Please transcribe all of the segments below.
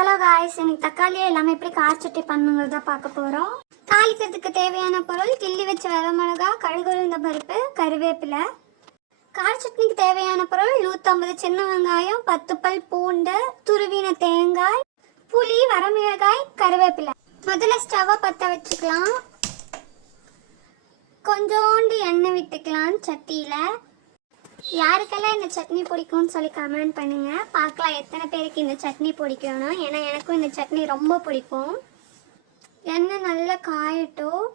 Hello guys இன்னைக்கு தக்காளியை எல்லாமே எப்படி காய்ச்சட்டி பண்ணுங்கிறத பார்க்க போகிறோம் தாளிக்கிறதுக்கு தேவையான பொருள் கிள்ளி வச்ச வரமிளகா மிளகா கழுகுழுந்த பருப்பு கருவேப்பிலை. காய்ச்சட்னிக்கு சட்னிக்கு தேவையான பொருள் நூற்றம்பது சின்ன வெங்காயம் பத்து பல் பூண்டு துருவின தேங்காய் புளி வரமிளகாய் கருவேப்பிலை. முதல்ல ஸ்டவ்வை பற்ற வச்சுக்கலாம். கொஞ்சோண்டு எண்ணெய் விட்டுக்கலாம் சட்டியில். யாருக்கெல்லாம் இந்த சட்னி பிடிக்கும்னு சொல்லி கமெண்ட் பண்ணுங்க. பார்க்கலாம் எத்தனை பேருக்கு இந்த சட்னி பிடிக்கும்னு ஏன்னா எனக்கும் இந்த சட்னி ரொம்ப பிடிக்கும். எண்ணெய் நல்லா காயட்டும்.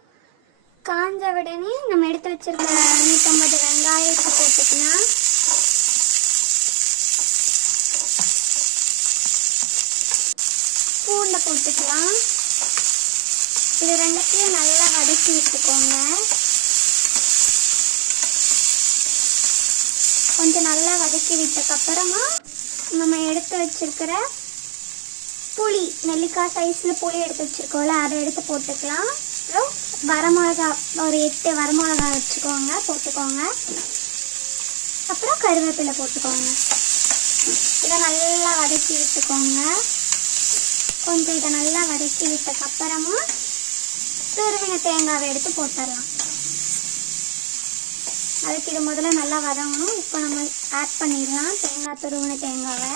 காஞ்ச உடனே நம்ம எடுத்து வச்சிருக்க நூற்றம்பது வெங்காயத்தை போட்டுக்கலாம் பூண்டை போட்டுக்கலாம். இது ரெண்டுத்தையும் நல்லா வதக்கி விட்டுக்கோங்க. கொஞ்சம் நல்லா வதக்கி விட்டதுக்கப்புறமா நம்ம எடுத்து வச்சிருக்கிற புளி நெல்லிக்காய் சைஸில் புளி எடுத்து வச்சிருக்கோம்ல அதை எடுத்து போட்டுக்கலாம். அப்புறம் வரமிளகா ஒரு எட்டு வரமிளகா வச்சுக்கோங்க போட்டுக்கோங்க. அப்புறம் கருவேப்பிலை போட்டுக்கோங்க. இதை நல்லா வதக்கி விட்டுக்கோங்க. கொஞ்சம் இதை நல்லா வதக்கி விட்டதுக்கப்புறமா துருவின தேங்காவை எடுத்து போட்டுடலாம். அதுக்கு இது முதல்ல நல்லா வதங்கணும். இப்போ நம்ம ஆட் பண்ணிடலாம். தேங்காய் துருவின தேங்காவை.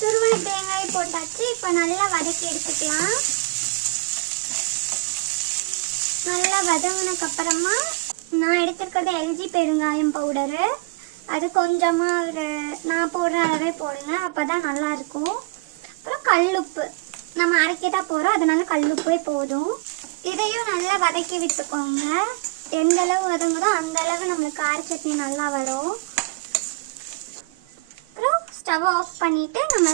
துருவின தேங்காய் போட்டாச்சு. இப்போ நல்லா வதக்கி எடுத்துக்கலாம். நல்லா வதங்கினக்கு அப்புறமா நான் எடுத்துருக்கிறது எல்ஜி பெருங்காயம் பவுடரு அது கொஞ்சமாக ஒரு நான் போடுற அளவே போடுங்க. அப்போ தான் நல்லாயிருக்கும் அப்புறம் கல்லுப்பு. நம்ம அரைக்க தான் போகிறோம் அதனால கல்லுப்பே போதும். இதையும் நல்லா வதக்கி விட்டுக்கோங்க. எந்த அளவு வதங்குதோ அந்த அளவு நம்மளுக்கு கார சட்னி நல்லா வரும். அப்புறம் ஸ்டவ் ஆஃப் பண்ணிவிட்டு நம்ம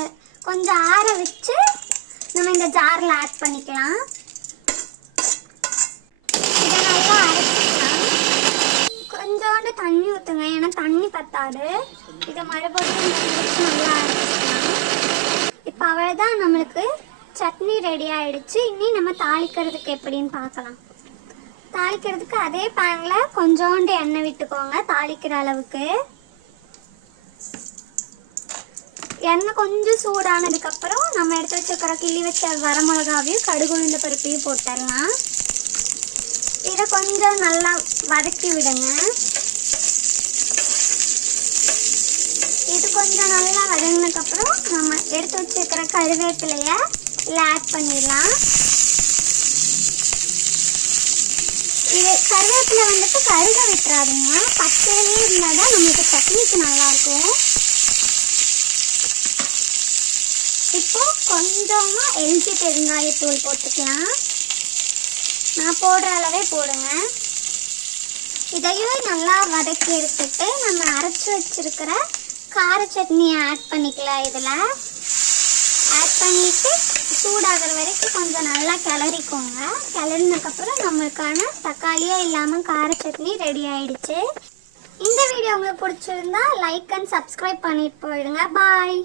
கொஞ்சம் ஆற வச்சு நம்ம இந்த ஜாரில் ஆட் பண்ணிக்கலாம். இதை நல்லா அரைச்சிக்கலாம். கொஞ்சோண்டு தண்ணி ஊற்றுங்க ஏன்னா தண்ணி பத்தாது. இதை மறுபடியும் நல்லா அரைச்சிக்கலாம். இப்போ அவ்வளோதான் நம்மளுக்கு சட்னி ரெடி ஆயிடுச்சு. இனி நம்ம தாளிக்கிறதுக்கு எப்படின்னு பார்க்கலாம். தாளிக்கிறதுக்கு அதே பேனில் கொஞ்சோண்டு எண்ணெய் விட்டுக்கோங்க தாளிக்கிற அளவுக்கு. எண்ணெய் கொஞ்சம் சூடானதுக்கப்புறம் நம்ம எடுத்து வச்சுக்கிற கிள்ளி வச்ச வரமிளகாவையும் கடுகு உளுந்த பருப்பையும் போட்டுடலாம். இதை கொஞ்சம் நல்லா வதக்கி விடுங்க. இது கொஞ்சம் நல்லா வதங்கினதுக்கப்புறம் நம்ம எடுத்து வச்சுருக்கிற கருவேப்பிலையை இதில் ஆட் பண்ணிடலாம் இது கருவேப்பிலை வந்துட்டு கருக விட்டுறாதீங்க. பச்சையிலே இருந்தால் தான் நம்மளுக்கு சட்னிக்கு நல்லாயிருக்கும். இப்போ கொஞ்சமாக எரிஞ்சி பெருங்காயத்தூள் போட்டுக்கலாம். நான் போடுற அளவே போடுங்க இதையும் நல்லா வதக்கி எடுத்துட்டு நம்ம அரைச்சி வச்சிருக்கிற கார சட்னியை ஆட் பண்ணிக்கலாம் இதில். ஆட் பண்ணிட்டு சூடாகிற வரைக்கும் கொஞ்சம் நல்லா கிளறிக்கோங்க. கிளறினதுக்கப்புறம் நம்மளுக்கான தக்காளியே இல்லாமல் கார சட்னி ரெடி ஆயிடுச்சு. இந்த வீடியோ உங்களுக்கு பிடிச்சிருந்தா லைக் அண்ட் சப்ஸ்கிரைப் பண்ணிட்டு போயிடுங்க. பாய்